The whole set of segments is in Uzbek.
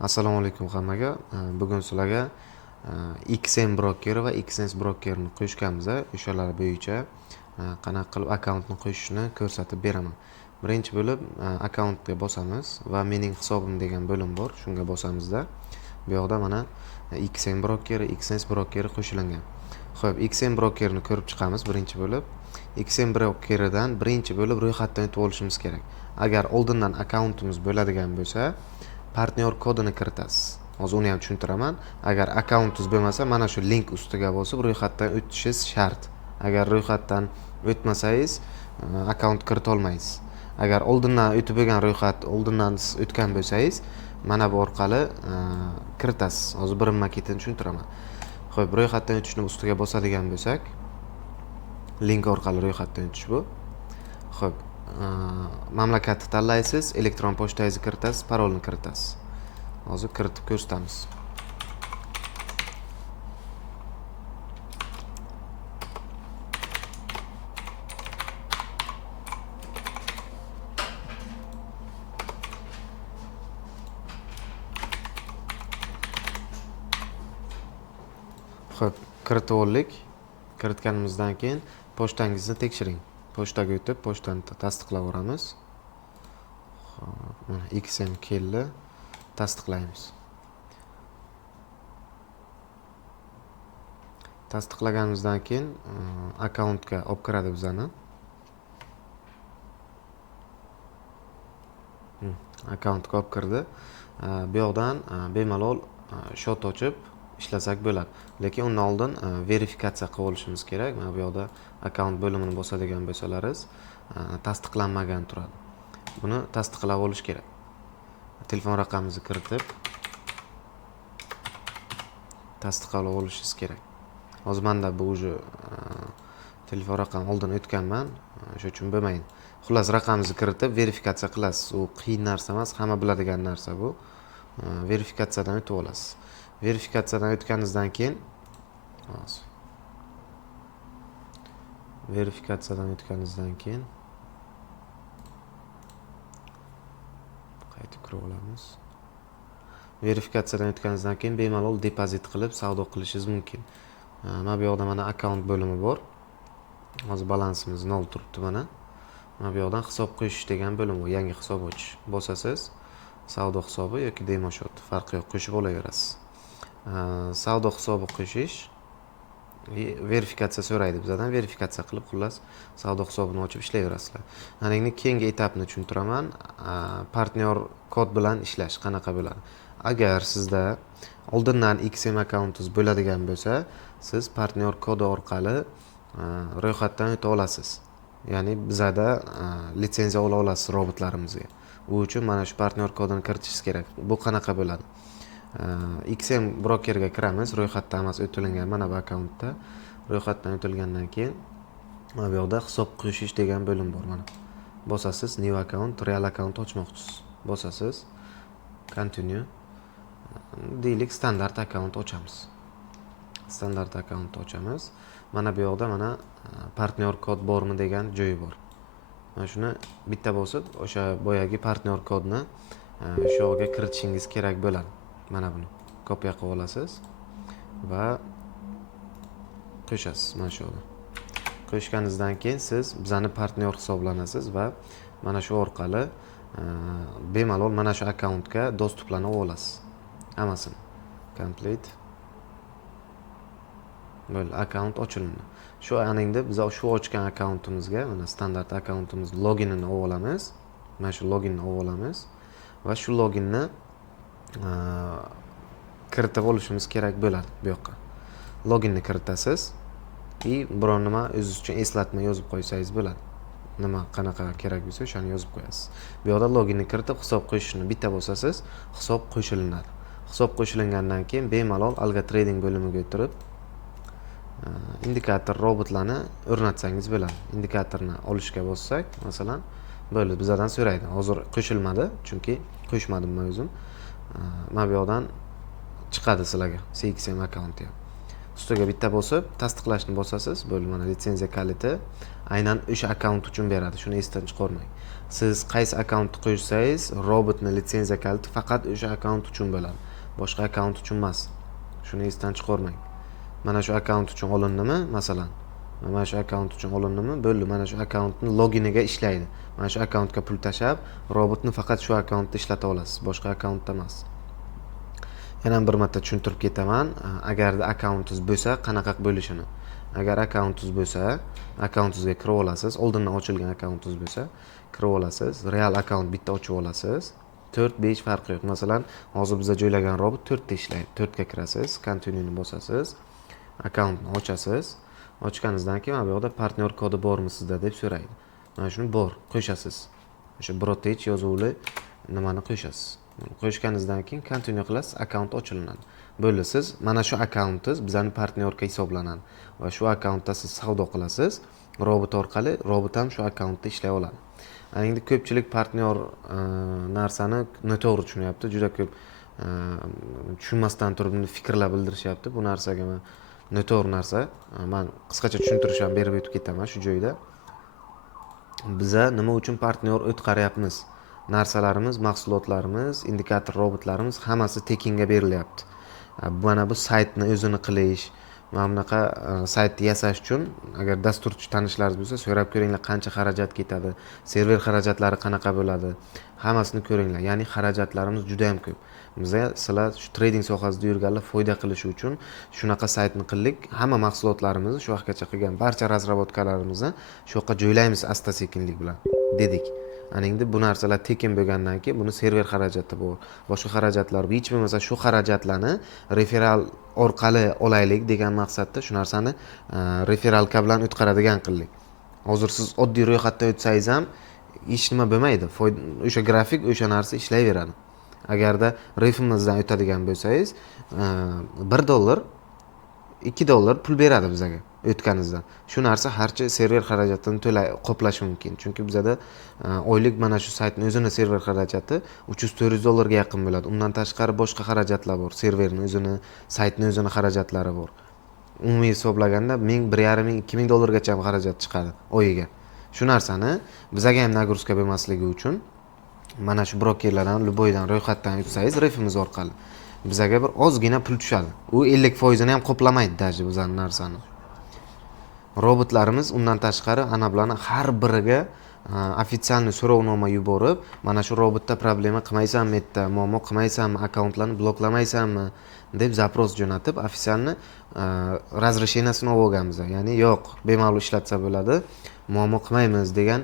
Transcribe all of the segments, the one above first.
Assalomu alaykum hammaga. Bugun sizlarga XM Broker va XS Brokerni qo'shganmiz. O'shalar bo'yicha qanaqa qilib akkauntni qo'shishni ko'rsatib beraman. Birinchi bo'lib akkauntga bosamiz va mening hisobim degan bo'lim bor. Shunga bosamizda bu yoqda mana XM Broker, XS Broker qo'shilgan. Xo'p, XM Brokerni ko'rib chiqamiz birinchi bo'lib. XM Brokerdan birinchi bo'lib ro'yxatdan o'tib olishimiz kerak. Agar oldindan akkauntimiz bo'ladigan bo'lsa, partnyor kodini kiritasiz. Hozir uni ham tushuntiraman. Agar akkauntingiz bo'lmasa, mana shu link ustiga bosib ro'yxatdan o'tishingiz shart. Agar ro'yxatdan o'tmasangiz, akkaunt kirita olmaysiz. Agar oldindan o'tib bo'lgan ro'yxat, oldindan o'tgan bo'lsangiz, mana bu orqali kiritasiz. Hozir birinma-ketin tushuntiraman. Xo'p, ro'yxatdan o'tishni ustiga bosadigan bo'lsak, link orqali ro'yxatdan o'tish bu. Xo'p, mamlakatni tanlaysiz, elektron pochtangizni kiritasiz, parolni kiritasiz. Hozir kiritib ko'rsatamiz. Xo'p, kiritib oldik. Kiritganimizdan keyin pochtangizni tekshiring. Pochtaga o'tib, pochtani tasdiqlab olamiz. Mana XM keldi. Tasdiqlaymiz. Tasdiqlaganimizdan keyin akkauntga olib kiradi bizani. Akkauntga olib kirdi. Bu yoqdan bemalol shot ochib ishlasak bo'ladi. Lekin undan oldin verifikatsiya qilib olishimiz kerak. Mana bu yoqda akkaunt bo'limini bosadigan bo'lsalaringiz, tasdiqlanmagan turadi. Buni tasdiqlab olish kerak. Telefon raqamingizni kiritib tasdiqlab olishingiz kerak. Hozir menda bu уже telefon raqam oldin o'tganman, shuning uchun bo'lmaydi. Xullas, raqamingizni kiritib verifikatsiya qilasiz. U qiyin narsa emas, hamma biladigan narsa bu. Verifikatsiyadan o'tib olasiz. Verifikatsiyadan o'tganingizdan keyin qaytib kirib olamiz. Verifikatsiyadan o'tganingizdan keyin bemalol depozit qilib savdo qilishingiz mumkin. Mana bu yoqda mana akkaunt bo'limi bor. Hozir balansimiz 0 turibdi mana. Mana bu yoqdan hisob qo'shish degan bo'lim bor. Yangi hisob ochish. Bosasiz, savdo hisobi yoki demo shot, farqi yo'q, qo'shib olaverasiz. Savdo hisobi qo'shish verifikatsiya so'raydi bizdan. Verifikatsiya qilib, xullas, savdo hisobini ochib ishlayverasizlar. Mana endi keyingi etapni tushuntiraman. Partnyor kod bilan ishlash qanaqa bo'ladi? Agar sizda oldindan XM akkauntingiz bo'ladigan bo'lsa, siz partnyor kodi orqali ro'yxatdan o'ta olasiz. Ya'ni bizada litsenziya ola olasiz robotlarimizga. Bu uchun mana shu partnyor kodini kiritishingiz kerak. Bu qanaqa bo'ladi? XM brokerga kiramiz. Ro'yxatdan emas, o'tilgan mana bu akkauntda. Ro'yxatdan o'tilgandan keyin mana bu yoqda hisob qo'shish degan bo'lim bor mana. Bosasiz, new account, real account ochmoqchisiz. Bosasiz, continue. Deylik, standart account ochamiz. Standart account ochamiz. Mana bu yoqda mana partnyor kod bormi degan joyi bor. Mana shuni bitta bosib, o'sha boyagi partnyor kodni shu yerga kiritishingiz kerak bo'ladi. Mana buni kopiya qilib olasiz va qo'shasiz mana shu yerda. Qo'shganingizdan keyin siz bizani partnyor hisoblanasiz va mana shu orqali bemalol mana shu akkauntga dostuplanib olasiz. Hammasini. Complete. Bo'ldi, akkaunt ochildi. Shu aningda biz shu ochgan akkauntimizga, mana standart akkauntimiz loginini olamiz. Mana shu loginni olamiz va shu loginni kiritib olishimiz kerak bo'ladi bu yoqqa. Loginni kiritasiz va biror nima o'zingiz uchun eslatma yozib qo'ysangiz bo'ladi. Nima qanaqa kerak bo'lsa, o'shani yozib qo'yasiz. Bu yoqda loginni kiritib hisob qo'shishni bitta bosasiz, hisob qo'shilinadi. Hisob qo'shilgandan keyin bemalol Algo Trading bo'limiga o'tirib indikator robotlarni o'rnatsangiz bo'ladi. Indikatorni olishga bossak, masalan, bo'ldi, bizdan so'raydi. Hozir qo'shilmadi, chunki qo'shmadim men o'zim. Mana bu yoqdan chiqadi sizlarga CXM akkaunti. Ustiga bitta bosib, tasdiqlashni bosasiz. Bo'ldi, mana litsenziya kaliti aynan o'sha akkaunt uchun beradi. Shuni esdan chiqarmang. siz qaysi akkauntni qo'ysangiz, robotni litsenziya kaliti faqat o'sha akkaunt uchun bo'ladi. Boshqa akkaunt uchun emas. Shuni esdan chiqarmang. Mana shu akkaunt uchun olindimi, masalan. Mana shu akkaunt uchun olindimi, bo'ldi. Mana shu akkauntning loginiga ishlaydi. Mana shu akkauntga pul tashab, robotni faqat shu akkauntda ishlata olasiz, boshqa akkauntda emas. Yana bir marta tushuntirib ketaman. Agarda akkauntingiz bo'lsa, qanaqa bo'lishini. Agar akkauntingiz bo'lsa, akkauntingizga kirib olasiz. Oldindan ochilgan akkauntingiz bo'lsa, kirib olasiz. Real akkaunt bitta ochib olasiz. 4-5 farqi yo'q. Masalan, hozir biz joylagan robot 4 ta ishlaydi. 4 ga kirasiz, continue ni bosasiz, akkauntni ochasiz. Ochganingizdan keyin bu yerda partnyor kodi bormi sizda deb so'raydi. Mana shuni bor, qo'shasiz. O'sha brotage yozuvli nimani qo'shasiz. Qo'shganingizdan keyin continue qilasiz, akkaunt ochilinadi. Bo'ldi, siz mana shu akkauntingiz bizning partnyorga hisoblanadi va shu akkauntda siz savdo qilasiz. Robot orqali robot ham shu akkauntda ishlay oladi. Endi ko'pchilik partnyor narsani noto'g'ri tushunyapti. Juda ko'p tushunmasdan turib fikrlar bildirishyapti. Bu narsaga men noto'g'ri narsa. Men qisqacha tushuntirish ham berib o'tib ketaman shu joyda. Biza nima uchun partnyor o'tqaryapmiz? Narsalarimiz, mahsulotlarimiz, indikator robotlarimiz hammasi tekinga berilyapti. Mana bu saytni o'zini qilish, mana bunaqa saytni yasash uchun agar dasturchi tanishlaringiz bo'lsa, so'rab ko'ringlar qancha xarajat ketadi, server xarajatlari qanaqa bo'ladi, hammasini ko'ringlar. Ya'ni xarajatlarimiz juda ham ko'p. Bizga sizlar shu trading sohasida yurganlar foyda qilish uchun shunaqa saytni qildik. Hamma mahsulotlarimizni shu vaqtgacha qilgan barcha razravodkalarimizni shu yoqqa joylaymiz asta-sekinlik bilan dedik. Endi bu narsalar tekin bo'lgandan keyin buni server xarajati bor, boshqa xarajatlar bor. Hech bo'lmasa shu xarajatlarni referal orqali olaylik degan maqsadda shu narsani referalka bilan o'tkazadigan qildik. Hozir siz oddiy ro'yxatdan o'tsangiz ham hech nima bo'lmaydi. O'sha grafik, o'sha narsa ishlayveradi. Agarda refimizdan o'tadigan bo'lsangiz, $1, $2 pul beradi bizga o'tganingizdan. Shu narsa harcha server xarajatini qoplash mumkin. Chunki bizda oylik mana shu saytning o'zini server xarajati $300-400 ga yaqin bo'ladi. Undan tashqari boshqa xarajatlar bor. Serverning o'zini, saytning o'zini xarajatlari bor. Umumiy hisoblaganda $1,500-2,000 gacha ham xarajat chiqadi oyiga. Shu narsani bizga ham nagruska bo'lmasligi uchun mana shu brokerlardan, Luboydan ro'yxatdan o'tsangiz, refimiz orqali bizga bir ozgina pul tushadi. U 50% ni ham qoplamaydi даже bizning narsani. Robotlarimiz undan tashqari ana bularni har biriga ofitsialniy so'rovnoma yuborib, mana shu robotda problema qilmaysanmi, yerda muammo qilmaysanmi, akkauntlarni bloklamaysanmi deb zapros jo'natib, ofitsialniy razresheniyasini olganmiz. Ya'ni yo'q, bemalol ishlatsa bo'ladi, muammo qilmaymiz degan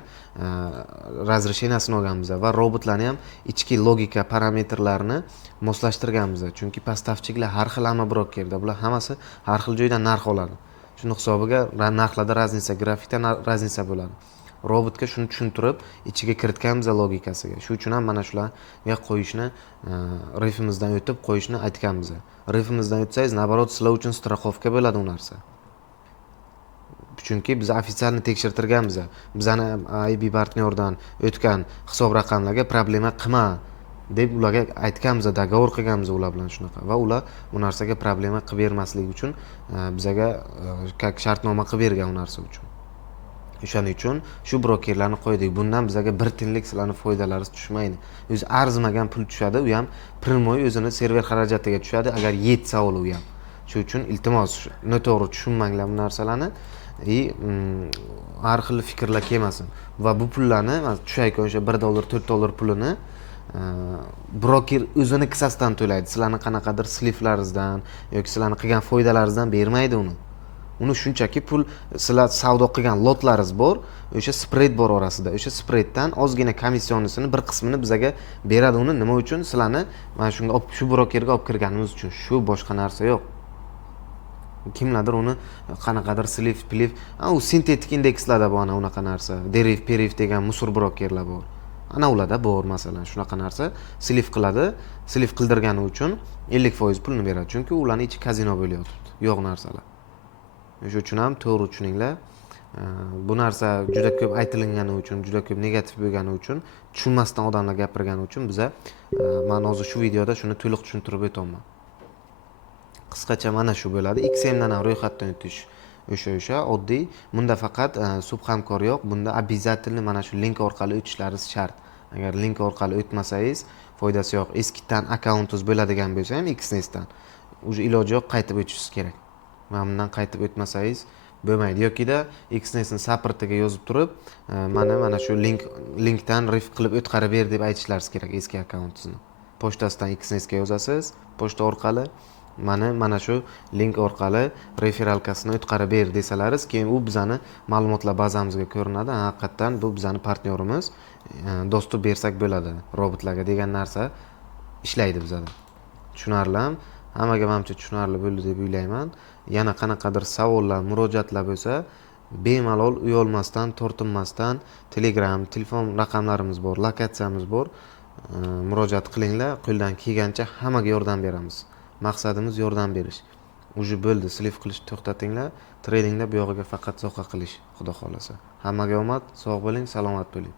razresheniyasini olganmiz va robotlarni ham ichki logika parametrlarini moslashtirganmiz. Chunki postavchilar har xil hamma brokerda, bular hammasi har xil joydan narx oladi. Shuni hisobiga narxlarda raznica, grafikda raznica bo'ladi. Robotga shuni tushuntirib, ichiga kiritganmiz logikasiga. Shu uchun ham mana shularga qo'yishni, refimizdan o'tib qo'yishni aytganmiz. Refimizdan o'tsangiz, nabarot sizlar uchun straxovka bo'ladi u narsa. Chunki biz ofitsialni tekshirtirganmiz. Bizani IB partnyordan o'tgan hisob raqamlarga problema qilma deb ularga aytganmiz, dogovor qilganmiz ular bilan shunaqa. Va ular bu narsaga problema qilib bermasligi uchun bizga shartnoma qilib bergan u narsa uchun. O'shaning uchun shu brokerlarni qo'ydik. Bundan bizga bir tiyinlik sizlarning foydalaringiz tushmaydi. O'zi arzimagan pul tushadi, u ham primoy o'zini server xarajatiga tushadi agar yetsa u ham. Shu uchun iltimos noto'g'ri tushunmanglar bu narsalarni. Har xil fikrlar kelmasin. Va bu pullarni, tushayki o'sha $1, $4 pulini broker o'zini kissasidan to'laydi. Sizlarning qanaqadir sliflaringizdan yoki sizlarning qilgan foydalaringizdan bermaydi uni. Uni shunchaki pul sizlar savdo qilgan lotlaringiz bor, o'sha spread bor orasida. O'sha spreaddan ozgina komissionisini bir qismini bizga beradi. Uni nima uchun? Sizlarni mana shunga shu brokerga olib kirganimiz uchun. Shu, boshqa narsa yo'q. Kimlardir uni qanaqadir slif, plif, u sintetik indekslarda bor ana unaqa narsa. Deriv, periv degan musur brokerlar bor. Ana ularda bor masalan shunaqa narsa slif qiladi. Slif qildirgani uchun 50% pulni beradi. Chunki ularning ichi kazino bo'lyapti. Yo'q narsalar. Shuning uchun ham to'g'ri tushuninglar. Bu narsa juda ko'p aytilgani uchun, juda ko'p negativ bo'lgani uchun, tushunmasdan odamlar gapirgani uchun biza men hozir shu videoda shuni to'liq tushuntirib o'taman. Qisqacha mana shu bo'ladi. XM dan ham ro'yxatdan o'tish o'sha oddiy. Bunda faqat subhamkor yo'q. Bunda обязательно mana shu link orqali o'tishlaringiz shart. Agar link orqali o'tmasangiz foydasi yo'q. Eskidan akkauntingiz bo'ladigan bo'lsa ham Xnest'dan уже iloji yo'q, qaytib o'tishingiz kerak. Mana bundan qaytib o'tmasangiz bo'lmaydi. Yokida Xnest'ni supportiga yozib turib, mana shu linkdan ref qilib o'tkazib ber deb aytishlaringiz kerak eski akkauntingizni. Pochtasidan Xnest'ga yozasiz, pochta orqali mana shu link orqali referalkasini o'tkazib ber desalaringiz, keyin u bizani ma'lumotlar bazamizga ko'rinadi. Haqiqatan bu bizani partnyorimiz, dostуп bersak bo'ladi robotlarga degan narsa ishlaydi bizada. Tushunarlimi? Hammaga menimcha tushunarli bo'ldi deb o'ylayman. Yana qanaqadir savollar, murojaatlar bo'lsa, bemalol uyalmasdan, tortinmasdan Telegram, telefon raqamlarimiz bor, lokatsiyamiz bor. Murojaat qilinglar. Qo'ldan kelgancha hammaga yordam beramiz. Maqsadimiz yordam berish. Уже bo'ldi, sliv qilishni to'xtatinglar. Tradingda bu yog'iga faqat zoqa qilish, xudo xolasa. Hammaga omad, sog' bo'ling, salomat bo'ling.